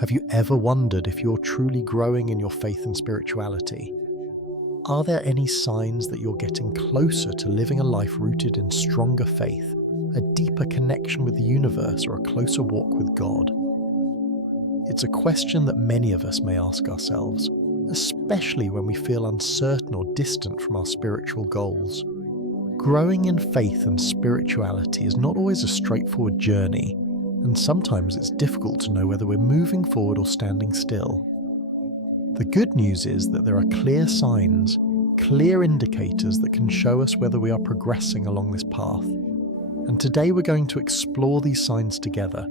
Have you ever wondered if you're truly growing in your faith and spirituality? Are there any signs that you're getting closer to living a life rooted in stronger faith, a deeper connection with the universe, or a closer walk with God? It's a question that many of us may ask ourselves, especially when we feel uncertain or distant from our spiritual goals. Growing in faith and spirituality is not always a straightforward journey, and sometimes it's difficult to know whether we're moving forward or standing still. The good news is that there are clear signs, clear indicators that can show us whether we are progressing along this path. And today we're going to explore these signs together.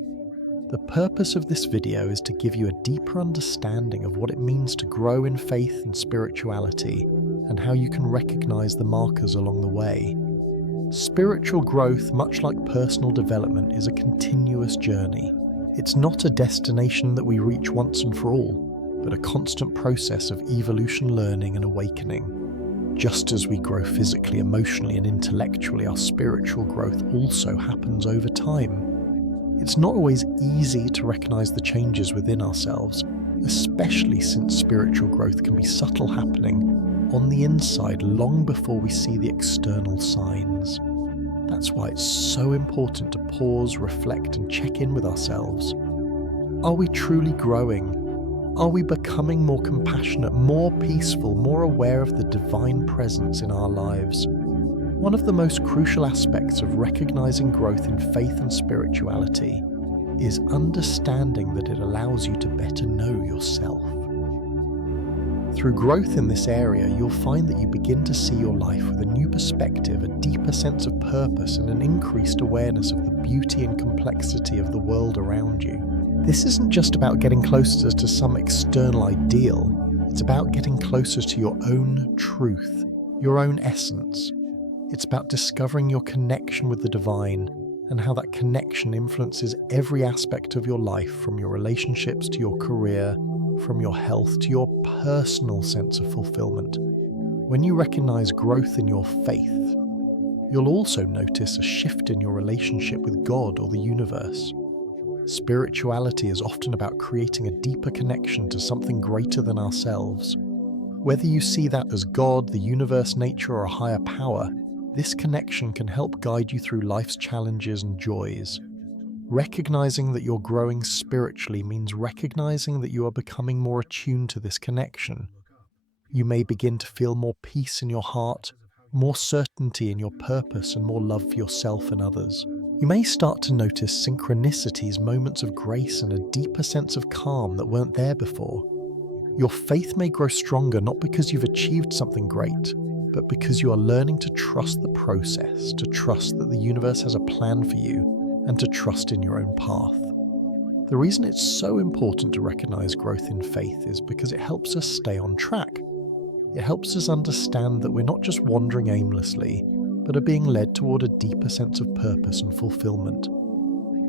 The purpose of this video is to give you a deeper understanding of what it means to grow in faith and spirituality, and how you can recognize the markers along the way. Spiritual growth, much like personal development, is a continuous journey. It's not a destination that we reach once and for all, but a constant process of evolution, learning, and awakening. Just as we grow physically, emotionally, and intellectually, our spiritual growth also happens over time. It's not always easy to recognize the changes within ourselves, especially since spiritual growth can be subtle, happening on the inside long before we see the external signs. That's why it's so important to pause, reflect, and check in with ourselves. Are we truly growing? Are we becoming more compassionate, more peaceful, more aware of the divine presence in our lives? One of the most crucial aspects of recognizing growth in faith and spirituality is understanding that it allows you to better know yourself. Through growth in this area, you'll find that you begin to see your life with a new perspective, a deeper sense of purpose, and an increased awareness of the beauty and complexity of the world around you. This isn't just about getting closer to some external ideal, it's about getting closer to your own truth, your own essence. It's about discovering your connection with the divine, and how that connection influences every aspect of your life, from your relationships to your career, from your health to your personal sense of fulfillment. When you recognize growth in your faith, you'll also notice a shift in your relationship with God or the universe. Spirituality is often about creating a deeper connection to something greater than ourselves. Whether you see that as God, the universe, nature, or a higher power, this connection can help guide you through life's challenges and joys. Recognizing that you're growing spiritually means recognizing that you are becoming more attuned to this connection. You may begin to feel more peace in your heart, more certainty in your purpose, and more love for yourself and others. You may start to notice synchronicities, moments of grace, and a deeper sense of calm that weren't there before. Your faith may grow stronger not because you've achieved something great, but because you are learning to trust the process, to trust that the universe has a plan for you, and to trust in your own path. The reason it's so important to recognize growth in faith is because it helps us stay on track. It helps us understand that we're not just wandering aimlessly, but are being led toward a deeper sense of purpose and fulfillment.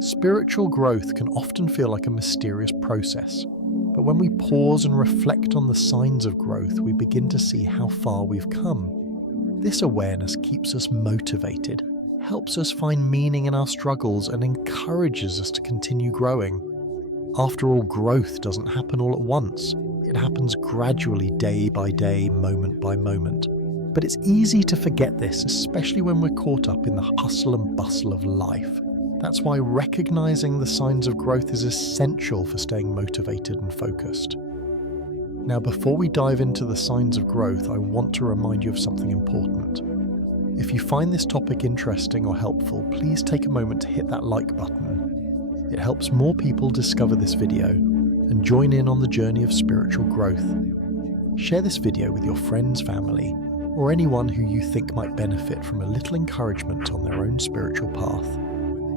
Spiritual growth can often feel like a mysterious process, but when we pause and reflect on the signs of growth, we begin to see how far we've come. This awareness keeps us motivated, helps us find meaning in our struggles, and encourages us to continue growing. After all, growth doesn't happen all at once. It happens gradually, day by day, moment by moment. But it's easy to forget this, especially when we're caught up in the hustle and bustle of life. That's why recognizing the signs of growth is essential for staying motivated and focused. Now, before we dive into the signs of growth, I want to remind you of something important. If you find this topic interesting or helpful, please take a moment to hit that like button. It helps more people discover this video and join in on the journey of spiritual growth. Share this video with your friends, family, or anyone who you think might benefit from a little encouragement on their own spiritual path.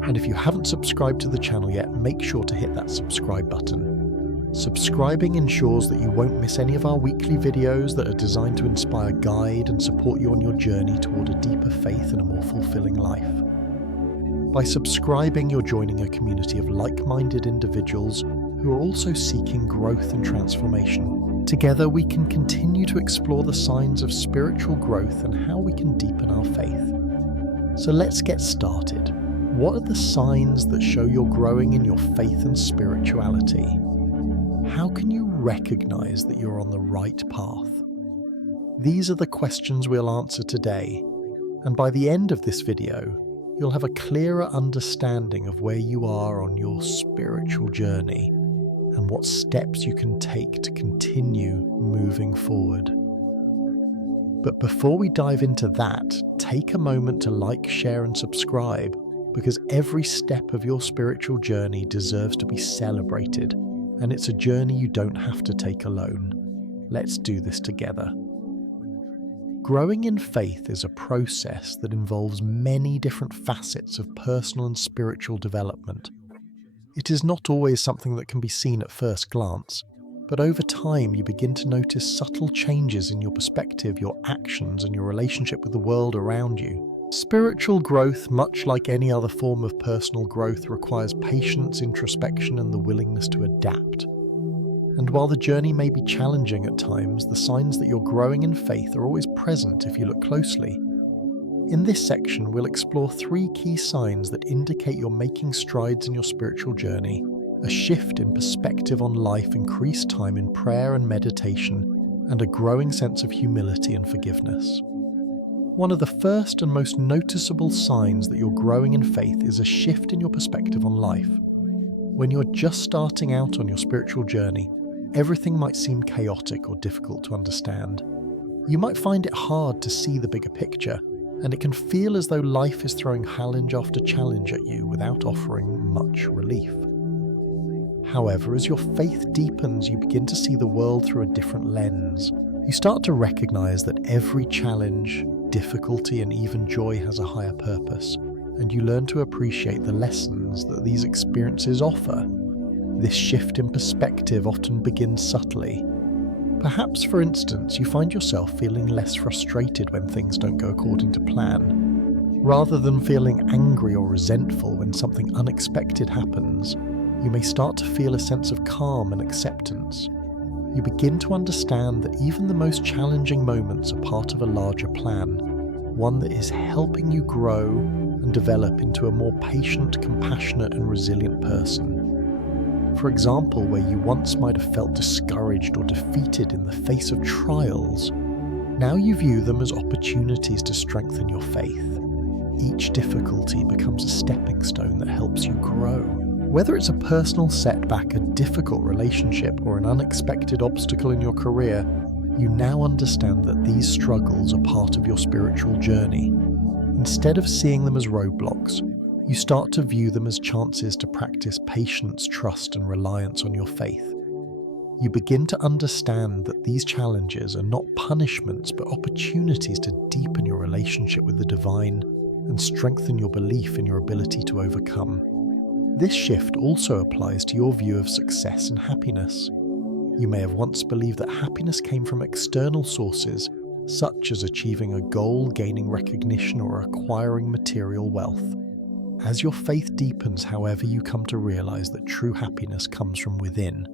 And if you haven't subscribed to the channel yet, make sure to hit that subscribe button. Subscribing ensures that you won't miss any of our weekly videos that are designed to inspire, guide, and support you on your journey toward a deeper faith and a more fulfilling life. By subscribing, you're joining a community of like-minded individuals who are also seeking growth and transformation. Together, we can continue to explore the signs of spiritual growth and how we can deepen our faith. So let's get started. What are the signs that show you're growing in your faith and spirituality? how can you recognize that you're on the right path? These are the questions we'll answer today, and by the end of this video, you'll have a clearer understanding of where you are on your spiritual journey and what steps you can take to continue moving forward. But before we dive into that, take a moment to like, share, and subscribe, because every step of your spiritual journey deserves to be celebrated, and it's a journey you don't have to take alone. Let's do this together. Growing in faith is a process that involves many different facets of personal and spiritual development. It is not always something that can be seen at first glance, but over time you begin to notice subtle changes in your perspective, your actions, and your relationship with the world around you. Spiritual growth, much like any other form of personal growth, requires patience, introspection, and the willingness to adapt. And while the journey may be challenging at times, the signs that you're growing in faith are always present if you look closely. In this section, we'll explore 3 key signs that indicate you're making strides in your spiritual journey: a shift in perspective on life, increased time in prayer and meditation, and a growing sense of humility and forgiveness. One of the first and most noticeable signs that you're growing in faith is a shift in your perspective on life. When you're just starting out on your spiritual journey, everything might seem chaotic or difficult to understand. You might find it hard to see the bigger picture, and it can feel as though life is throwing challenge after challenge at you without offering much relief. However, as your faith deepens, you begin to see the world through a different lens. You start to recognize that every challenge, difficulty, and even joy has a higher purpose, and you learn to appreciate the lessons that these experiences offer. This shift in perspective often begins subtly. Perhaps, for instance, you find yourself feeling less frustrated when things don't go according to plan. Rather than feeling angry or resentful when something unexpected happens, you may start to feel a sense of calm and acceptance. You begin to understand that even the most challenging moments are part of a larger plan, one that is helping you grow and develop into a more patient, compassionate, and resilient person. For example, where you once might have felt discouraged or defeated in the face of trials, now you view them as opportunities to strengthen your faith. Each difficulty becomes a stepping stone that helps you grow. Whether it's a personal setback, a difficult relationship, or an unexpected obstacle in your career, you now understand that these struggles are part of your spiritual journey. Instead of seeing them as roadblocks, you start to view them as chances to practice patience, trust, and reliance on your faith. You begin to understand that these challenges are not punishments, but opportunities to deepen your relationship with the divine and strengthen your belief in your ability to overcome. This shift also applies to your view of success and happiness. You may have once believed that happiness came from external sources, such as achieving a goal, gaining recognition, or acquiring material wealth. As your faith deepens, however, you come to realize that true happiness comes from within.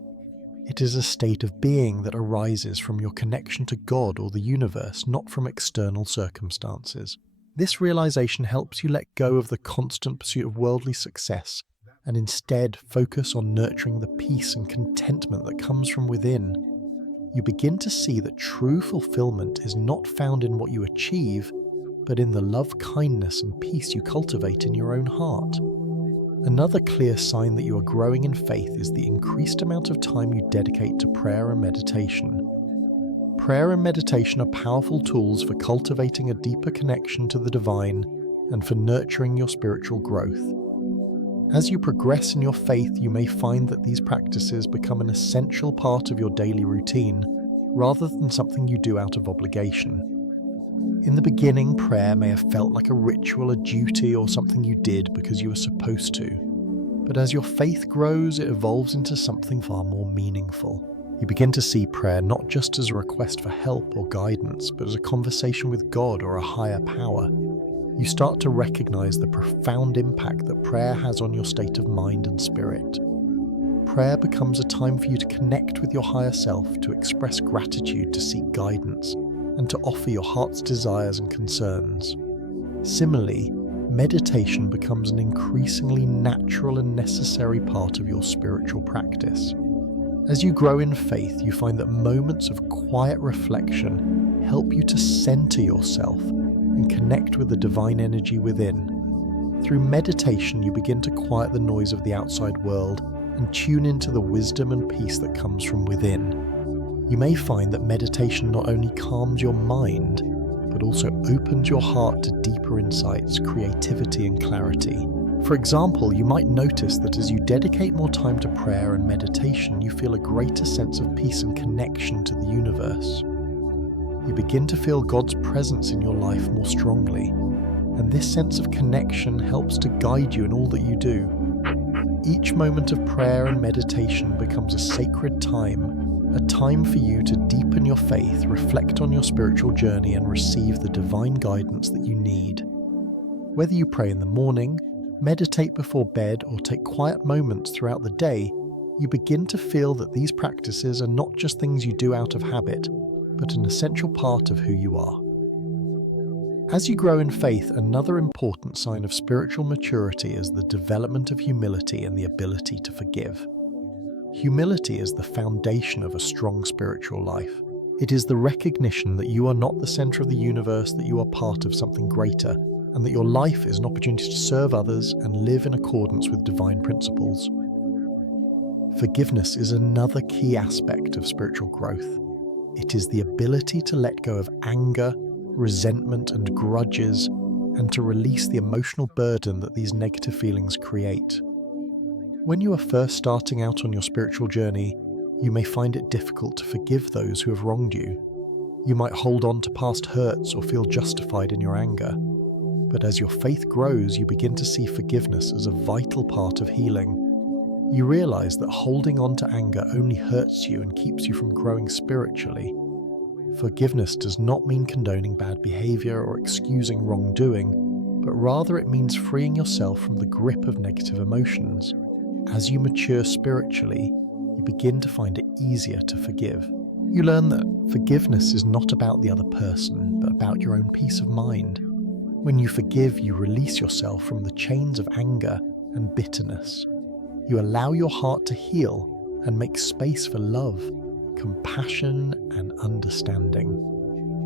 It is a state of being that arises from your connection to God or the universe, not from external circumstances. This realization helps you let go of the constant pursuit of worldly success and instead focus on nurturing the peace and contentment that comes from within. You begin to see that true fulfillment is not found in what you achieve, but in the love, kindness, and peace you cultivate in your own heart. Another clear sign that you are growing in faith is the increased amount of time you dedicate to prayer and meditation. Prayer and meditation are powerful tools for cultivating a deeper connection to the divine and for nurturing your spiritual growth. As you progress in your faith, you may find that these practices become an essential part of your daily routine, rather than something you do out of obligation. In the beginning, prayer may have felt like a ritual, a duty, or something you did because you were supposed to. But as your faith grows, it evolves into something far more meaningful. You begin to see prayer not just as a request for help or guidance, but as a conversation with God or a higher power. You start to recognize the profound impact that prayer has on your state of mind and spirit. Prayer becomes a time for you to connect with your higher self, to express gratitude, to seek guidance, and to offer your heart's desires and concerns. Similarly, meditation becomes an increasingly natural and necessary part of your spiritual practice. As you grow in faith, you find that moments of quiet reflection help you to center yourself and connect with the divine energy within. Through meditation, you begin to quiet the noise of the outside world and tune into the wisdom and peace that comes from within. You may find that meditation not only calms your mind, but also opens your heart to deeper insights, creativity, and clarity. For example, you might notice that as you dedicate more time to prayer and meditation, you feel a greater sense of peace and connection to the universe. You begin to feel God's presence in your life more strongly, and this sense of connection helps to guide you in all that you do. Each moment of prayer and meditation becomes a sacred time, a time for you to deepen your faith, reflect on your spiritual journey, and receive the divine guidance that you need. Whether you pray in the morning, meditate before bed, or take quiet moments throughout the day, you begin to feel that these practices are not just things you do out of habit, but an essential part of who you are. As you grow in faith, another important sign of spiritual maturity is the development of humility and the ability to forgive. Humility is the foundation of a strong spiritual life. It is the recognition that you are not the center of the universe, that you are part of something greater, and that your life is an opportunity to serve others and live in accordance with divine principles. Forgiveness is another key aspect of spiritual growth. It is the ability to let go of anger, resentment, and grudges, and to release the emotional burden that these negative feelings create. When you are first starting out on your spiritual journey, you may find it difficult to forgive those who have wronged you. You might hold on to past hurts or feel justified in your anger. But as your faith grows, you begin to see forgiveness as a vital part of healing. You realize that holding on to anger only hurts you and keeps you from growing spiritually. Forgiveness does not mean condoning bad behavior or excusing wrongdoing, but rather it means freeing yourself from the grip of negative emotions. As you mature spiritually, you begin to find it easier to forgive. You learn that forgiveness is not about the other person, but about your own peace of mind. When you forgive, you release yourself from the chains of anger and bitterness. You allow your heart to heal and make space for love, compassion, and understanding.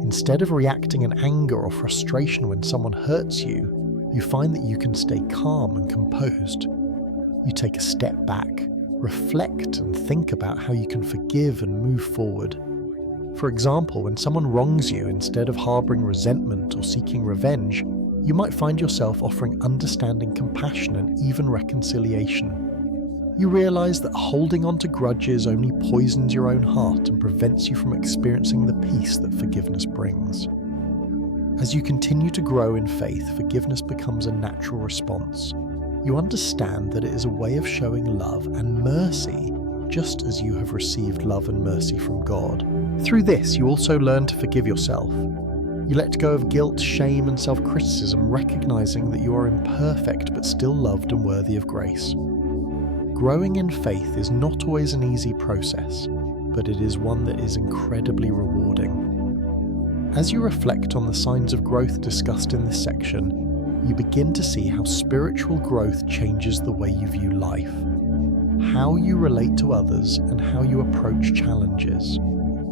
Instead of reacting in anger or frustration when someone hurts you, you find that you can stay calm and composed. You take a step back, reflect, and think about how you can forgive and move forward. For example, when someone wrongs you, instead of harboring resentment or seeking revenge, you might find yourself offering understanding, compassion, and even reconciliation. You realize that holding on to grudges only poisons your own heart and prevents you from experiencing the peace that forgiveness brings. As you continue to grow in faith, forgiveness becomes a natural response. You understand that it is a way of showing love and mercy, just as you have received love and mercy from God. Through this, you also learn to forgive yourself. You let go of guilt, shame, and self-criticism, recognizing that you are imperfect but still loved and worthy of grace. Growing in faith is not always an easy process, but it is one that is incredibly rewarding. As you reflect on the signs of growth discussed in this section, you begin to see how spiritual growth changes the way you view life, how you relate to others, and how you approach challenges.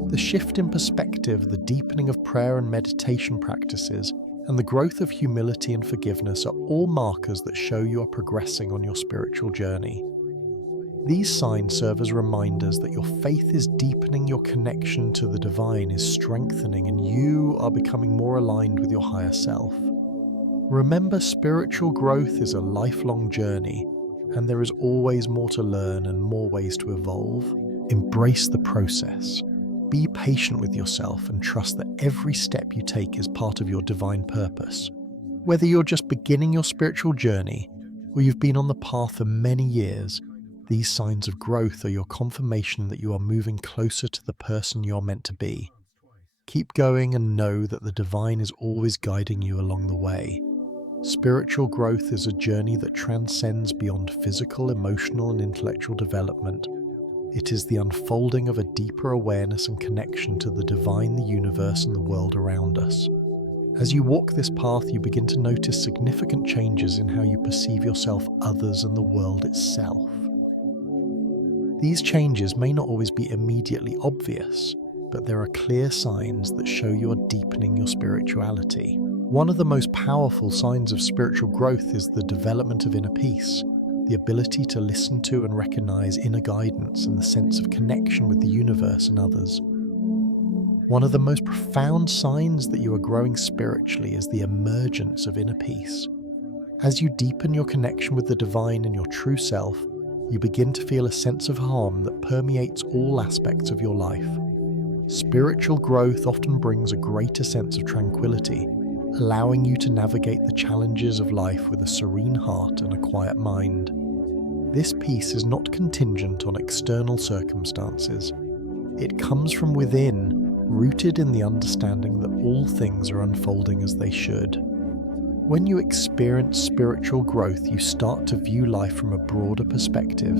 The shift in perspective, the deepening of prayer and meditation practices, and the growth of humility and forgiveness are all markers that show you are progressing on your spiritual journey. These signs serve as reminders that your faith is deepening, your connection to the divine is strengthening, and you are becoming more aligned with your higher self. Remember, spiritual growth is a lifelong journey, and there is always more to learn and more ways to evolve. Embrace the process. Be patient with yourself and trust that every step you take is part of your divine purpose. Whether you're just beginning your spiritual journey or you've been on the path for many years, these signs of growth are your confirmation that you are moving closer to the person you're meant to be. Keep going and know that the divine is always guiding you along the way. Spiritual growth is a journey that transcends beyond physical, emotional, and intellectual development. It is the unfolding of a deeper awareness and connection to the divine, the universe, and the world around us. As you walk this path, you begin to notice significant changes in how you perceive yourself, others, and the world itself. These changes may not always be immediately obvious, but there are clear signs that show you are deepening your spirituality. One of the most powerful signs of spiritual growth is the development of inner peace, the ability to listen to and recognize inner guidance and the sense of connection with the universe and others. One of the most profound signs that you are growing spiritually is the emergence of inner peace. As you deepen your connection with the divine and your true self, you begin to feel a sense of calm that permeates all aspects of your life. Spiritual growth often brings a greater sense of tranquility, allowing you to navigate the challenges of life with a serene heart and a quiet mind. This peace is not contingent on external circumstances. It comes from within, rooted in the understanding that all things are unfolding as they should. When you experience spiritual growth, you start to view life from a broader perspective.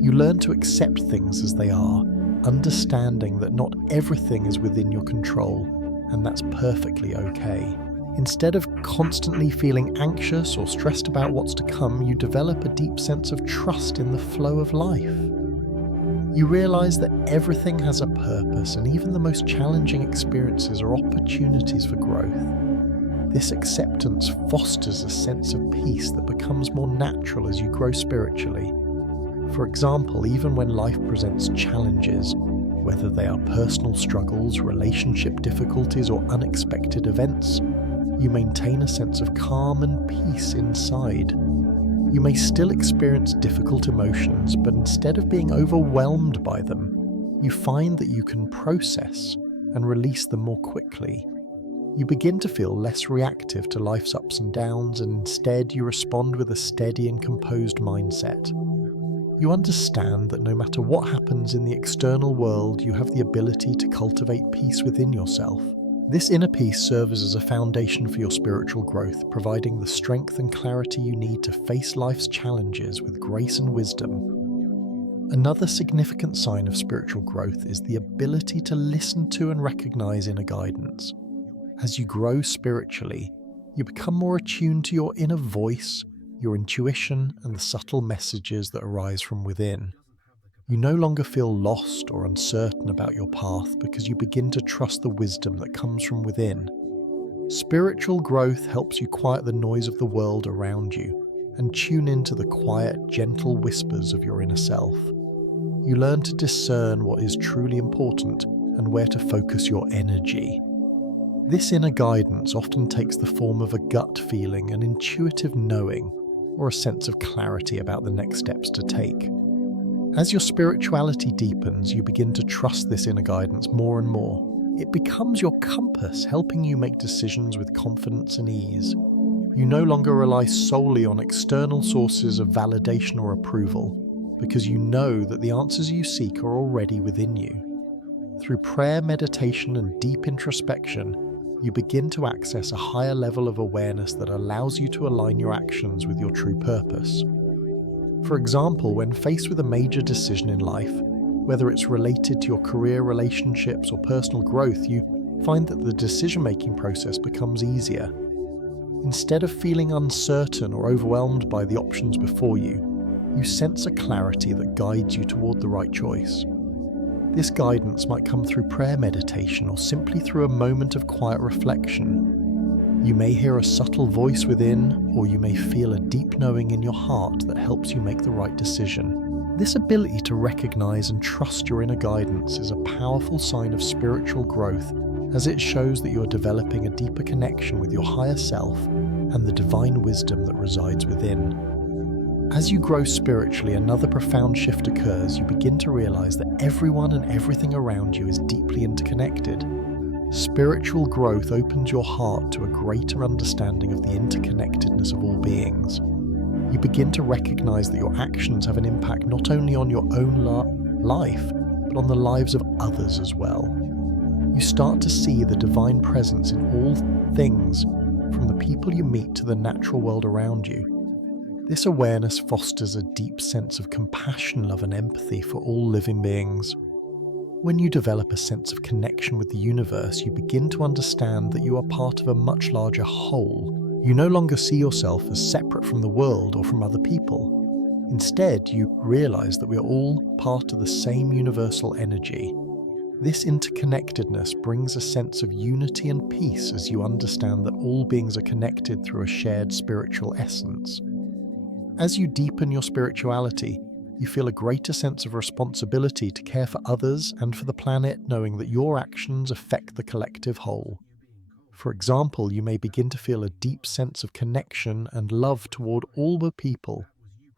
You learn to accept things as they are, understanding that not everything is within your control, and that's perfectly okay. Instead of constantly feeling anxious or stressed about what's to come, you develop a deep sense of trust in the flow of life. You realize that everything has a purpose, and even the most challenging experiences are opportunities for growth. This acceptance fosters a sense of peace that becomes more natural as you grow spiritually. For example, even when life presents challenges, whether they are personal struggles, relationship difficulties, or unexpected events, you maintain a sense of calm and peace inside. You may still experience difficult emotions, but instead of being overwhelmed by them, you find that you can process and release them more quickly. You begin to feel less reactive to life's ups and downs, and instead you respond with a steady and composed mindset. You understand that no matter what happens in the external world, you have the ability to cultivate peace within yourself. This inner peace serves as a foundation for your spiritual growth, providing the strength and clarity you need to face life's challenges with grace and wisdom. Another significant sign of spiritual growth is the ability to listen to and recognize inner guidance. As you grow spiritually, you become more attuned to your inner voice, your intuition, and the subtle messages that arise from within. You no longer feel lost or uncertain about your path because you begin to trust the wisdom that comes from within. Spiritual growth helps you quiet the noise of the world around you and tune into the quiet, gentle whispers of your inner self. You learn to discern what is truly important and where to focus your energy. This inner guidance often takes the form of a gut feeling, an intuitive knowing, or a sense of clarity about the next steps to take. As your spirituality deepens, you begin to trust this inner guidance more and more. It becomes your compass, helping you make decisions with confidence and ease. You no longer rely solely on external sources of validation or approval, because you know that the answers you seek are already within you. Through prayer, meditation, and deep introspection, you begin to access a higher level of awareness that allows you to align your actions with your true purpose. For example, when faced with a major decision in life, whether it's related to your career, relationships, or personal growth, you find that the decision-making process becomes easier. Instead of feeling uncertain or overwhelmed by the options before you, you sense a clarity that guides you toward the right choice. This guidance might come through prayer meditation or simply through a moment of quiet reflection. You may hear a subtle voice within, or you may feel a deep knowing in your heart that helps you make the right decision. This ability to recognize and trust your inner guidance is a powerful sign of spiritual growth, as it shows that you are developing a deeper connection with your higher self and the divine wisdom that resides within. As you grow spiritually, another profound shift occurs. You begin to realize that everyone and everything around you is deeply interconnected. Spiritual growth opens your heart to a greater understanding of the interconnectedness of all beings. You begin to recognize that your actions have an impact not only on your own life, but on the lives of others as well. You start to see the divine presence in all things, from the people you meet to the natural world around you. This awareness fosters a deep sense of compassion, love, and empathy for all living beings. When you develop a sense of connection with the universe, you begin to understand that you are part of a much larger whole. You no longer see yourself as separate from the world or from other people. Instead, you realize that we are all part of the same universal energy. This interconnectedness brings a sense of unity and peace as you understand that all beings are connected through a shared spiritual essence. As you deepen your spirituality, you feel a greater sense of responsibility to care for others and for the planet, knowing that your actions affect the collective whole. For example, you may begin to feel a deep sense of connection and love toward all the people,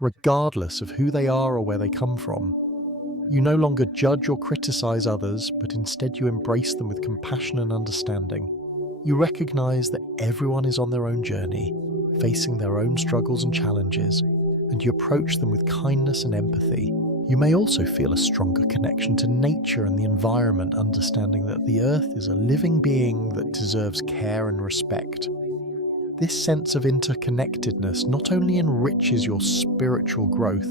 regardless of who they are or where they come from. You no longer judge or criticize others, but instead you embrace them with compassion and understanding. You recognize that everyone is on their own journey, facing their own struggles and challenges, and you approach them with kindness and empathy. You may also feel a stronger connection to nature and the environment, understanding that the earth is a living being that deserves care and respect. This sense of interconnectedness not only enriches your spiritual growth,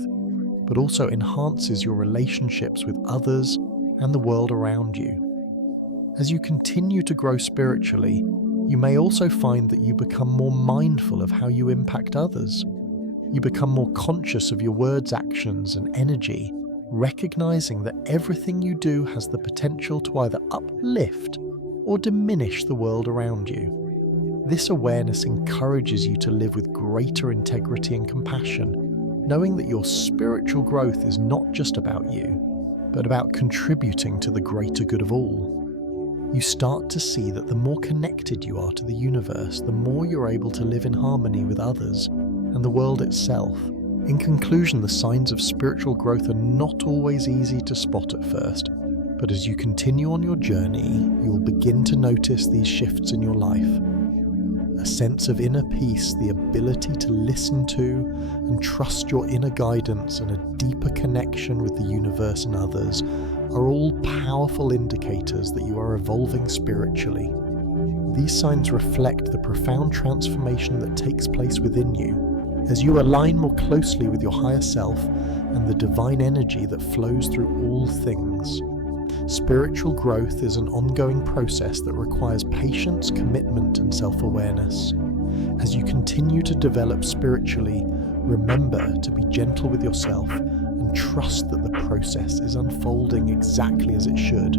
but also enhances your relationships with others and the world around you. As you continue to grow spiritually, you may also find that you become more mindful of how you impact others. You become more conscious of your words, actions, and energy, recognizing that everything you do has the potential to either uplift or diminish the world around you. This awareness encourages you to live with greater integrity and compassion, knowing that your spiritual growth is not just about you, but about contributing to the greater good of all. You start to see that the more connected you are to the universe, the more you're able to live in harmony with others and the world itself. In conclusion, the signs of spiritual growth are not always easy to spot at first, but as you continue on your journey, you'll begin to notice these shifts in your life. A sense of inner peace, the ability to listen to and trust your inner guidance, and a deeper connection with the universe and others are all powerful indicators that you are evolving spiritually. These signs reflect the profound transformation that takes place within you as you align more closely with your higher self and the divine energy that flows through all things. Spiritual growth is an ongoing process that requires patience, commitment, and self-awareness. As you continue to develop spiritually, remember to be gentle with yourself and trust that the process is unfolding exactly as it should.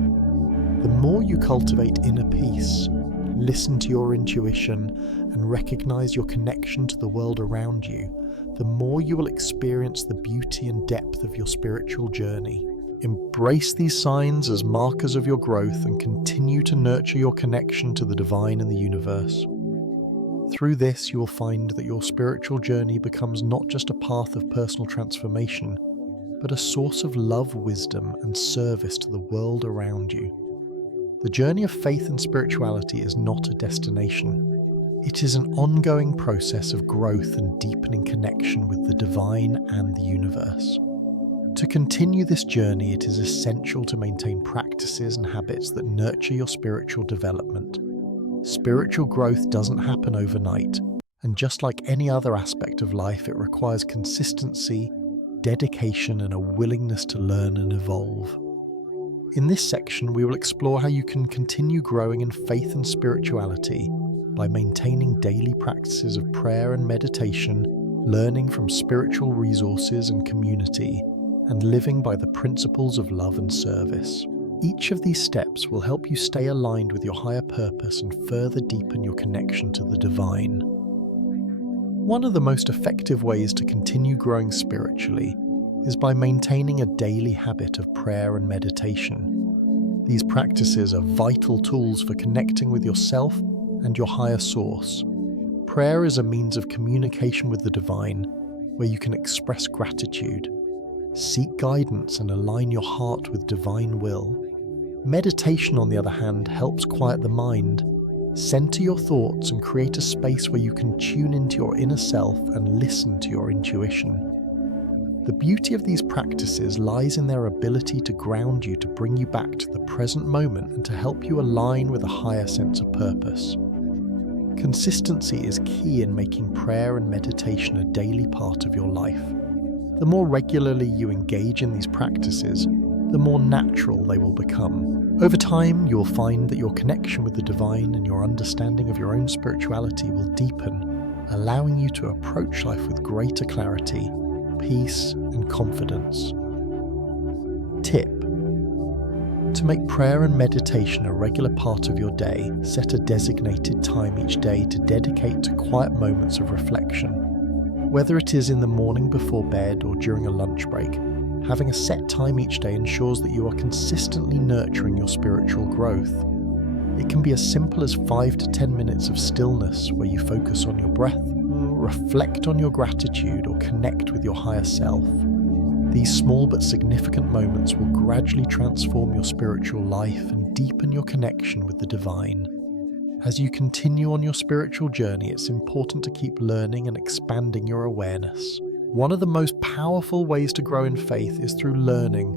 The more you cultivate inner peace, listen to your intuition, and recognize your connection to the world around you, the more you will experience the beauty and depth of your spiritual journey. Embrace these signs as markers of your growth and continue to nurture your connection to the divine and the universe. Through this, you will find that your spiritual journey becomes not just a path of personal transformation, but a source of love, wisdom, and service to the world around you. The journey of faith and spirituality is not a destination. It is an ongoing process of growth and deepening connection with the divine and the universe. To continue this journey, it is essential to maintain practices and habits that nurture your spiritual development. Spiritual growth doesn't happen overnight, and just like any other aspect of life, it requires consistency, dedication, and a willingness to learn and evolve. In this section, we will explore how you can continue growing in faith and spirituality by maintaining daily practices of prayer and meditation, learning from spiritual resources and community, and living by the principles of love and service. Each of these steps will help you stay aligned with your higher purpose and further deepen your connection to the divine. One of the most effective ways to continue growing spiritually is by maintaining a daily habit of prayer and meditation. These practices are vital tools for connecting with yourself and your higher source. Prayer is a means of communication with the divine, where you can express gratitude, seek guidance, and align your heart with divine will. Meditation, on the other hand, helps quiet the mind, center your thoughts, and create a space where you can tune into your inner self and listen to your intuition. The beauty of these practices lies in their ability to ground you, to bring you back to the present moment, and to help you align with a higher sense of purpose. Consistency is key in making prayer and meditation a daily part of your life. The more regularly you engage in these practices, the more natural they will become. Over time, you will find that your connection with the divine and your understanding of your own spirituality will deepen, allowing you to approach life with greater clarity, peace and confidence. Tip: to make prayer and meditation a regular part of your day, set a designated time each day to dedicate to quiet moments of reflection. Whether it is in the morning before bed or during a lunch break, having a set time each day ensures that you are consistently nurturing your spiritual growth. It can be as simple as 5 to 10 minutes of stillness where you focus on your breath, reflect on your gratitude, or connect with your higher self. These small but significant moments will gradually transform your spiritual life and deepen your connection with the divine. As you continue on your spiritual journey, it's important to keep learning and expanding your awareness. One of the most powerful ways to grow in faith is through learning,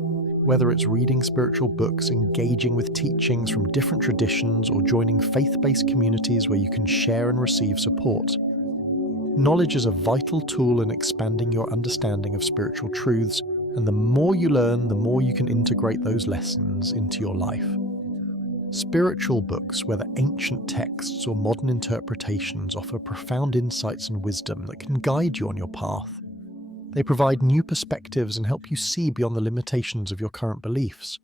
whether it's reading spiritual books, engaging with teachings from different traditions, or joining faith-based communities where you can share and receive support. Knowledge is a vital tool in expanding your understanding of spiritual truths, and the more you learn, the more you can integrate those lessons into your life. Spiritual books, whether ancient texts or modern interpretations, offer profound insights and wisdom that can guide you on your path. They provide new perspectives and help you see beyond the limitations of your current beliefs.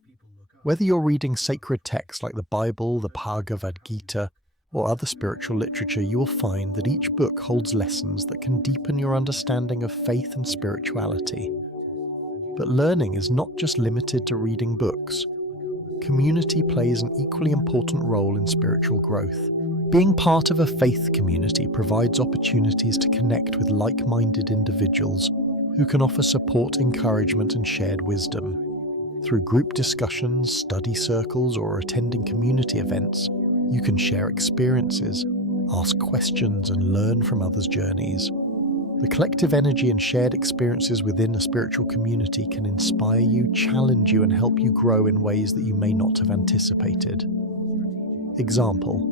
Whether you're reading sacred texts like the Bible, the Bhagavad Gita, or other spiritual literature, you will find that each book holds lessons that can deepen your understanding of faith and spirituality. But learning is not just limited to reading books. Community plays an equally important role in spiritual growth. Being part of a faith community provides opportunities to connect with like-minded individuals who can offer support, encouragement, and shared wisdom. Through group discussions, study circles, or attending community events, you can share experiences, ask questions, and learn from others' journeys. The collective energy and shared experiences within a spiritual community can inspire you, challenge you, and help you grow in ways that you may not have anticipated. Example: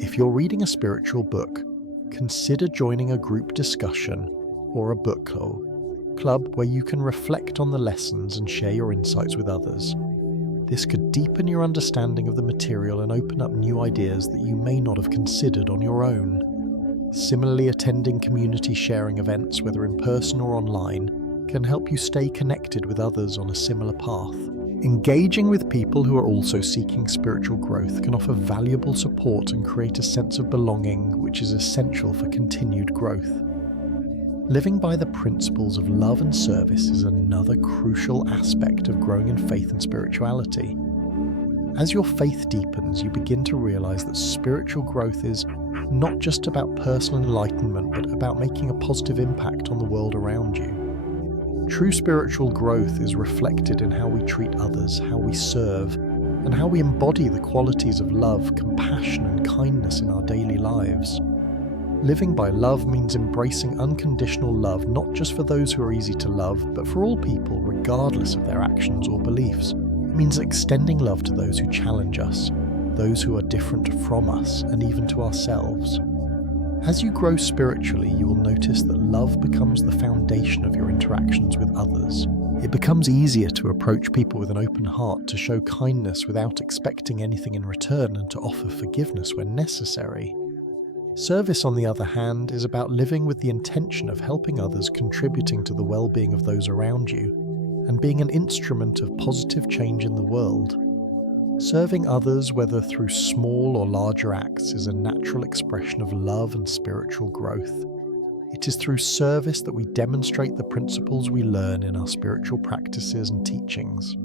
if you're reading a spiritual book, consider joining a group discussion or a book club where you can reflect on the lessons and share your insights with others. This could deepen your understanding of the material and open up new ideas that you may not have considered on your own. Similarly, attending community sharing events, whether in person or online, can help you stay connected with others on a similar path. Engaging with people who are also seeking spiritual growth can offer valuable support and create a sense of belonging, which is essential for continued growth. Living by the principles of love and service is another crucial aspect of growing in faith and spirituality. As your faith deepens, you begin to realize that spiritual growth is not just about personal enlightenment, but about making a positive impact on the world around you. True spiritual growth is reflected in how we treat others, how we serve, and how we embody the qualities of love, compassion, and kindness in our daily lives. Living by love means embracing unconditional love, not just for those who are easy to love, but for all people, regardless of their actions or beliefs. It means extending love to those who challenge us, those who are different from us, and even to ourselves. As you grow spiritually, you will notice that love becomes the foundation of your interactions with others. It becomes easier to approach people with an open heart, to show kindness without expecting anything in return, and to offer forgiveness when necessary. Service, on the other hand, is about living with the intention of helping others, contributing to the well-being of those around you, and being an instrument of positive change in the world. Serving others, whether through small or larger acts, is a natural expression of love and spiritual growth. It is through service that we demonstrate the principles we learn in our spiritual practices and teachings.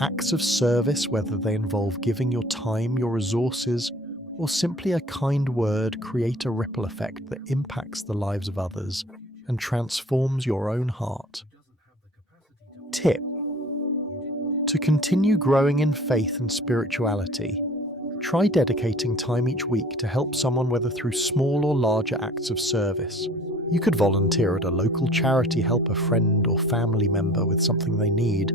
Acts of service, whether they involve giving your time, your resources, or simply a kind word, create a ripple effect that impacts the lives of others and transforms your own heart. Tip: to continue growing in faith and spirituality, try dedicating time each week to help someone, whether through small or larger acts of service. You could volunteer at a local charity, help a friend or family member with something they need,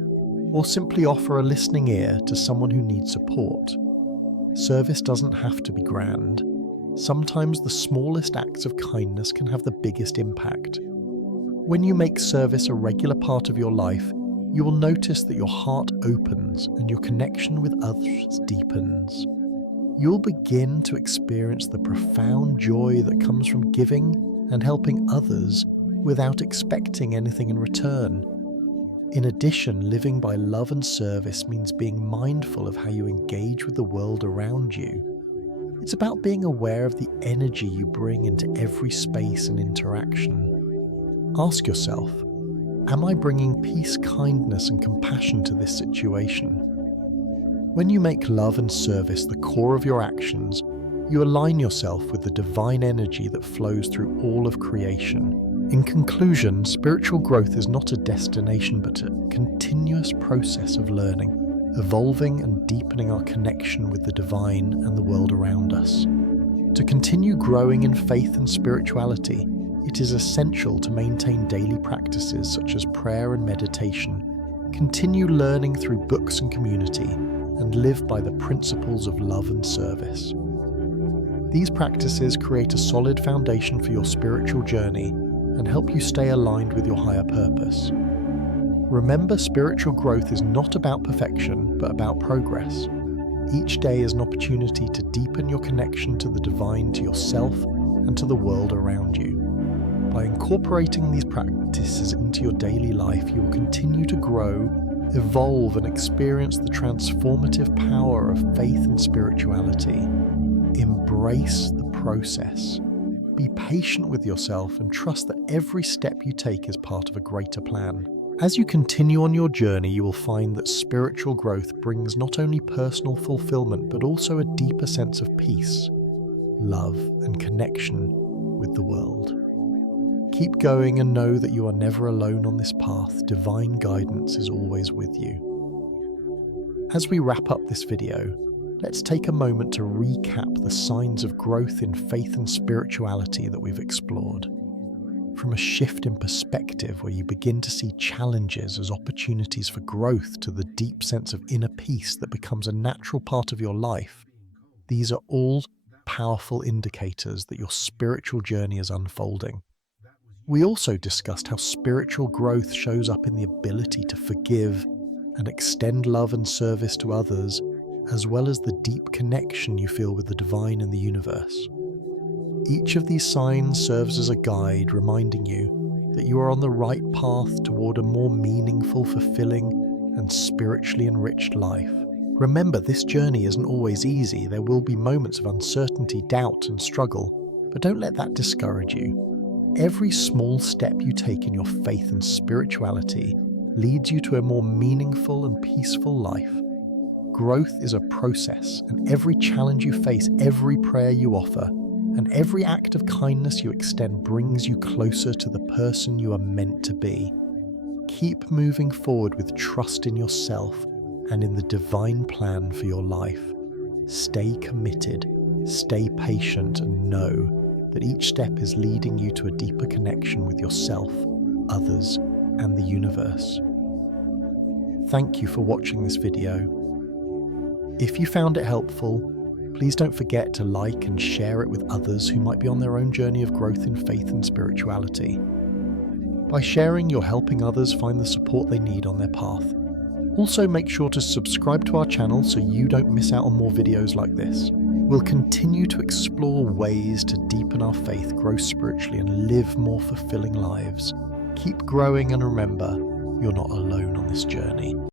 or simply offer a listening ear to someone who needs support. Service doesn't have to be grand. Sometimes the smallest acts of kindness can have the biggest impact. When you make service a regular part of your life, you will notice that your heart opens and your connection with others deepens. You'll begin to experience the profound joy that comes from giving and helping others without expecting anything in return. In addition, living by love and service means being mindful of how you engage with the world around you. It's about being aware of the energy you bring into every space and interaction. Ask yourself, am I bringing peace, kindness, and compassion to this situation? When you make love and service the core of your actions, you align yourself with the divine energy that flows through all of creation. In conclusion, spiritual growth is not a destination but a continuous process of learning, evolving and deepening our connection with the divine and the world around us. To continue growing in faith and spirituality, it is essential to maintain daily practices such as prayer and meditation, continue learning through books and community, and live by the principles of love and service. These practices create a solid foundation for your spiritual journey and help you stay aligned with your higher purpose. Remember, spiritual growth is not about perfection, but about progress. Each day is an opportunity to deepen your connection to the divine, to yourself, and to the world around you. By incorporating these practices into your daily life, you will continue to grow, evolve, and experience the transformative power of faith and spirituality. Embrace the process. Be patient with yourself and trust that every step you take is part of a greater plan. As you continue on your journey, you will find that spiritual growth brings not only personal fulfillment, but also a deeper sense of peace, love, and connection with the world. Keep going and know that you are never alone on this path. Divine guidance is always with you. As we wrap up this video, let's take a moment to recap the signs of growth in faith and spirituality that we've explored. From a shift in perspective where you begin to see challenges as opportunities for growth to the deep sense of inner peace that becomes a natural part of your life, these are all powerful indicators that your spiritual journey is unfolding. We also discussed how spiritual growth shows up in the ability to forgive and extend love and service to others, as well as the deep connection you feel with the divine and the universe. Each of these signs serves as a guide reminding you that you are on the right path toward a more meaningful, fulfilling, and spiritually enriched life. Remember, this journey isn't always easy. There will be moments of uncertainty, doubt, and struggle, but don't let that discourage you. Every small step you take in your faith and spirituality leads you to a more meaningful and peaceful life. Growth is a process, and every challenge you face, every prayer you offer, and every act of kindness you extend brings you closer to the person you are meant to be. Keep moving forward with trust in yourself and in the divine plan for your life. Stay committed, stay patient, and know that each step is leading you to a deeper connection with yourself, others, and the universe. Thank you for watching this video. If you found it helpful, please don't forget to like and share it with others who might be on their own journey of growth in faith and spirituality. By sharing, you're helping others find the support they need on their path. Also, make sure to subscribe to our channel so you don't miss out on more videos like this. We'll continue to explore ways to deepen our faith, grow spiritually, and live more fulfilling lives. Keep growing, and remember, you're not alone on this journey.